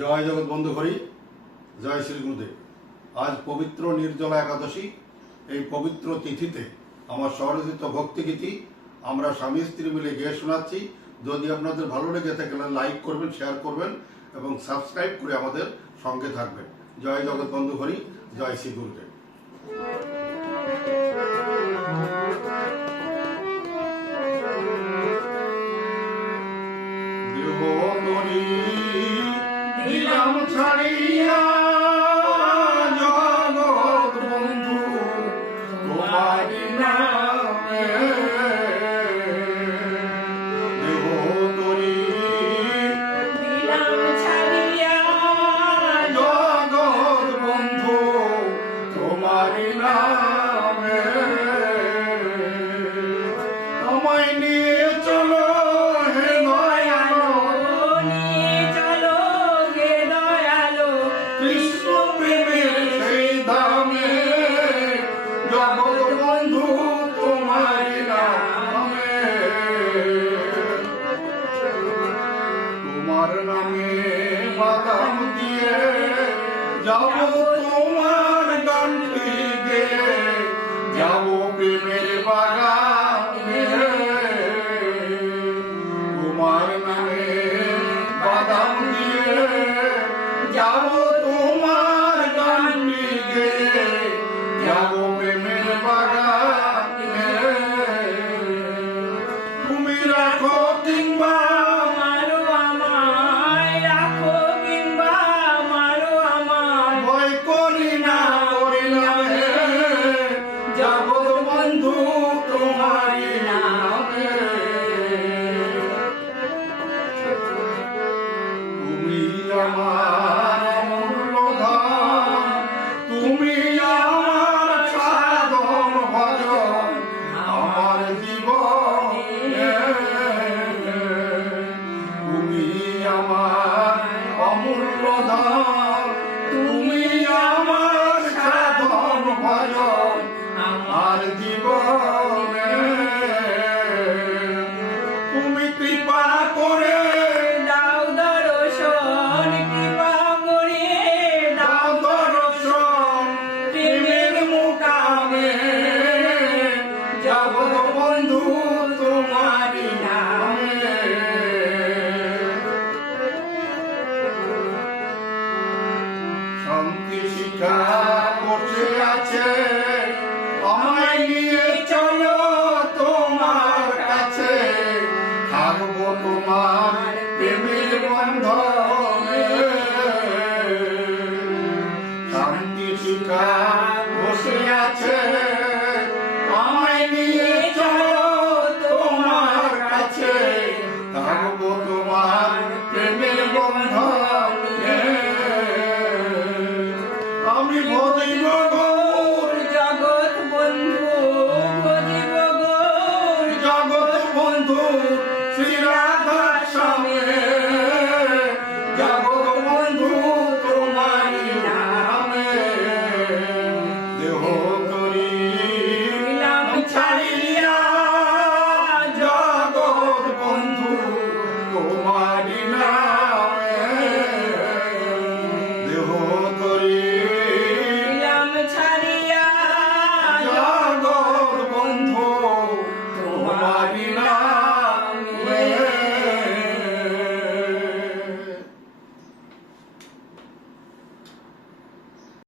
জয় জগৎ বন্ধু হরি, জয় শ্রী গুরুদেব। আজ পবিত্র নির্জলা একাদশী। এই পবিত্র তিথিতে আমার স্বরচিত ভক্তিগীতি আমরা স্বামী স্ত্রী মিলে গিয়ে শোনাচ্ছি। যদি আপনাদের ভালো লেগে থাকে, লাইক করবেন, শেয়ার করবেন এবং সাবস্ক্রাইব করে আমাদের সঙ্গে থাকবেন। জয় জগৎ বন্ধু হরি, জয় শ্রী গুরুদেব। Harinam 杨坤 শান্তি শিক্ষা করছে নিয়ে চলো তোমার কাছে। থাকব তোমার প্রেমের বন্ধনে। আছে। আমায় নিয়ে চলো তোমার কাছে। me volta em